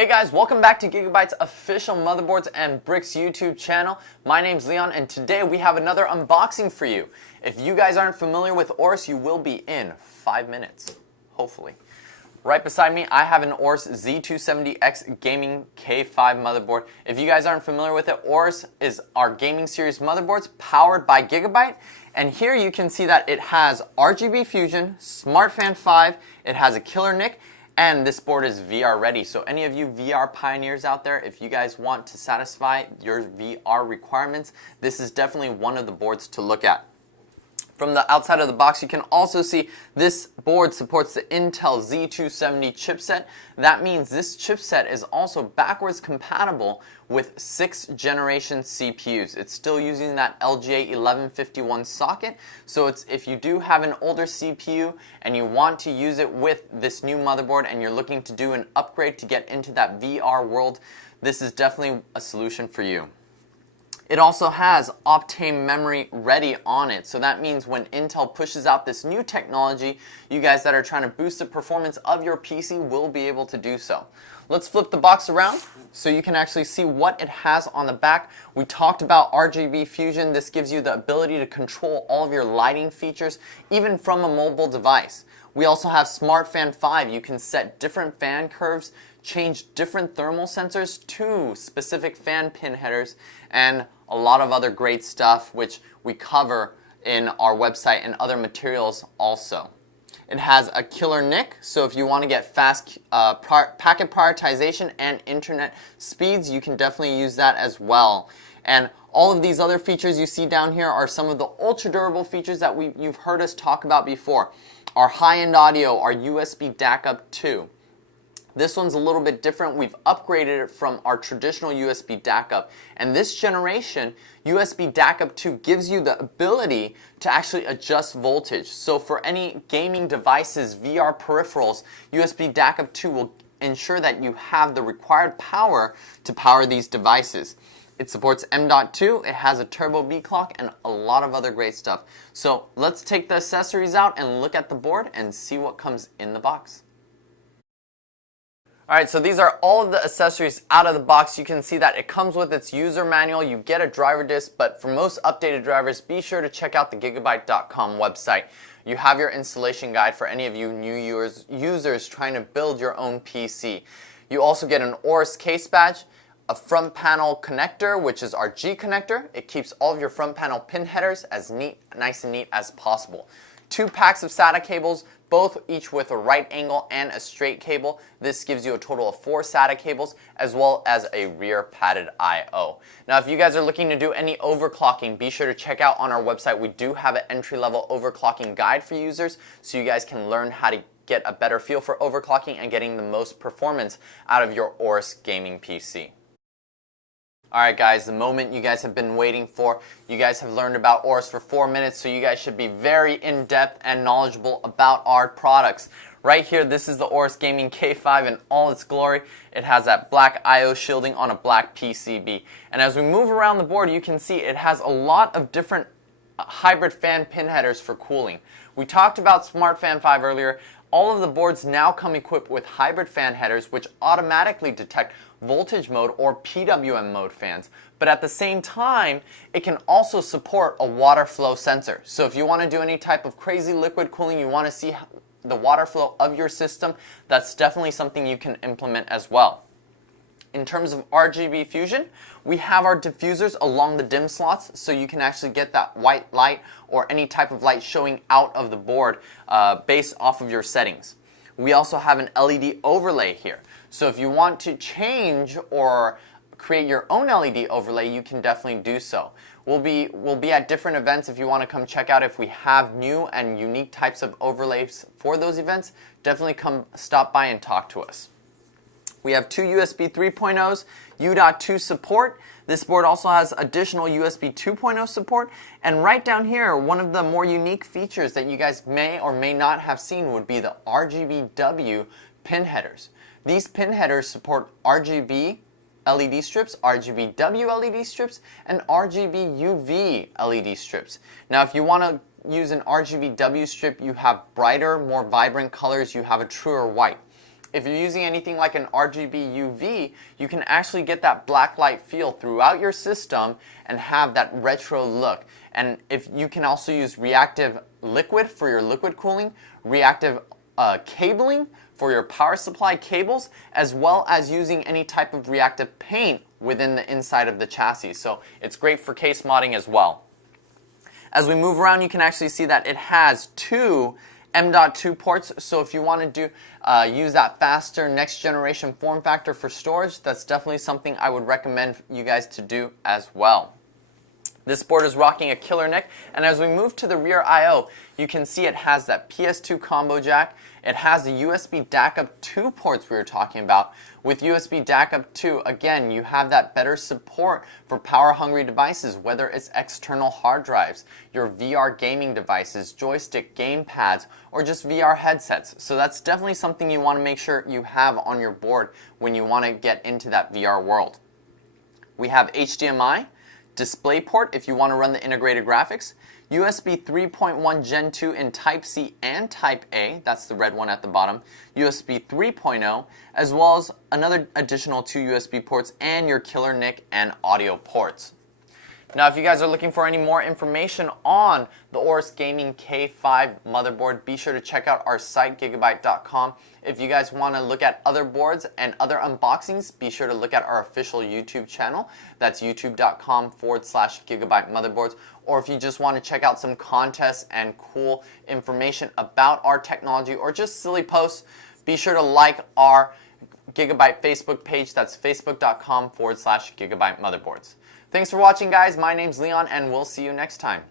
Hey guys, welcome back to GIGABYTE's official Motherboards and BRIX YouTube channel. My name's Leon and today we have another unboxing for you. If you guys aren't familiar with AORUS, you will be in 5 minutes, hopefully. Right beside me, I have an AORUS Z270X-GAMING K5 motherboard. If you guys aren't familiar with it, AORUS is our gaming series motherboards powered by GIGABYTE. And here you can see that it has RGB Fusion, Smart Fan 5, it has a killer NIC, and this board is VR ready. So any of you VR pioneers out there, if you guys want to satisfy your VR requirements, this is definitely one of the boards to look at. From the outside of the box, you can also see this board supports the Intel Z270 chipset. That means this chipset is also backwards compatible with 6th generation CPUs. It's still using that LGA 1151 socket, so if you do have an older CPU and you want to use it with this new motherboard and you're looking to do an upgrade to get into that VR world, this is definitely a solution for you. It also has Optane memory ready on it, so that means when Intel pushes out this new technology, you guys that are trying to boost the performance of your PC will be able to do so. Let's flip the box around so you can actually see what it has on the back. We talked about RGB Fusion. This gives you the ability to control all of your lighting features, even from a mobile device. We also have Smart Fan 5. You can set different fan curves, change different thermal sensors to specific fan pin headers, and a lot of other great stuff which we cover in our website and other materials also. It has a killer NIC, so if you want to get fast packet prioritization and internet speeds, you can definitely use that as well. And all of these other features you see down here are some of the ultra durable features that you've heard us talk about before. Our high-end audio, our USB DAC-UP 2. This one's a little bit different. We've upgraded it from our traditional USB DAC-UP. And this generation, USB DAC-UP 2 gives you the ability to actually adjust voltage. So for any gaming devices, VR peripherals, USB DAC-UP 2 will ensure that you have the required power to power these devices. It supports M.2, it has a turbo B clock, and a lot of other great stuff. So let's take the accessories out and look at the board and see what comes in the box. Alright, so these are all of the accessories out of the box. You can see that it comes with its user manual. You get a driver disc, but for most updated drivers, be sure to check out the gigabyte.com website. You have your installation guide for any of you new users trying to build your own PC. You also get an AORUS case badge, a front panel connector, which is our G connector. It keeps all of your front panel pin headers as nice and neat as possible. 2 packs of SATA cables, both each with a right angle and a straight cable. This gives you a total of 4 SATA cables as well as a rear padded I/O. Now if you guys are looking to do any overclocking, be sure to check out on our website. We do have an entry-level overclocking guide for users so you guys can learn how to get a better feel for overclocking and getting the most performance out of your AORUS gaming PC. Alright guys, the moment you guys have been waiting for. You guys have learned about AORUS for 4 minutes, so you guys should be very in-depth and knowledgeable about our products. Right here, this is the AORUS Gaming K5 in all its glory. It has that black I/O shielding on a black PCB. And as we move around the board, you can see it has a lot of different hybrid fan pin headers for cooling. We talked about Smart Fan 5 earlier. All of the boards now come equipped with hybrid fan headers which automatically detect voltage mode or PWM mode fans. But at the same time, it can also support a water flow sensor. So if you want to do any type of crazy liquid cooling, you want to see the water flow of your system, that's definitely something you can implement as well. In terms of RGB Fusion, we have our diffusers along the DIMM slots so you can actually get that white light or any type of light showing out of the board based off of your settings. We also have an LED overlay here. So if you want to change or create your own LED overlay, you can definitely do so. We'll be at different events. If you want to come check out if we have new and unique types of overlays for those events, definitely come stop by and talk to us. We have 2 USB 3.0s, U.2 support. This board also has additional USB 2.0 support. And right down here, one of the more unique features that you guys may or may not have seen would be the RGBW pin headers. These pin headers support RGB LED strips, RGBW LED strips, and RGB UV LED strips. Now if you want to use an RGBW strip, you have brighter, more vibrant colors, you have a truer white. If you're using anything like an RGB UV, you can actually get that black light feel throughout your system and have that retro look. And if you can also use reactive liquid for your liquid cooling, reactive cabling for your power supply cables, as well as using any type of reactive paint within the inside of the chassis. So it's great for case modding as well. As we move around, you can actually see that it has two M.2 ports, so if you want to use that faster next generation form factor for storage, that's definitely something I would recommend you guys to do as well. This board is rocking a killer neck, and as we move to the rear I/O, you can see it has that PS2 combo jack. It has the USB DAC-UP 2 ports we were talking about. With USB DAC-UP 2, again, you have that better support for power-hungry devices, whether it's external hard drives, your VR gaming devices, joystick game pads, or just VR headsets. So that's definitely something you want to make sure you have on your board when you want to get into that VR world. We have HDMI, DisplayPort if you want to run the integrated graphics, USB 3.1 Gen 2 in Type-C and Type-A, that's the red one at the bottom, USB 3.0, as well as another additional 2 USB ports and your killer NIC and audio ports. Now, if you guys are looking for any more information on the AORUS Gaming K5 motherboard, be sure to check out our site, gigabyte.com. If you guys want to look at other boards and other unboxings, be sure to look at our official YouTube channel. That's youtube.com/gigabyte motherboards. Or if you just want to check out some contests and cool information about our technology or just silly posts, be sure to like our Gigabyte Facebook page. That's facebook.com/gigabyte motherboards. Thanks for watching, guys. My name's Leon, and we'll see you next time.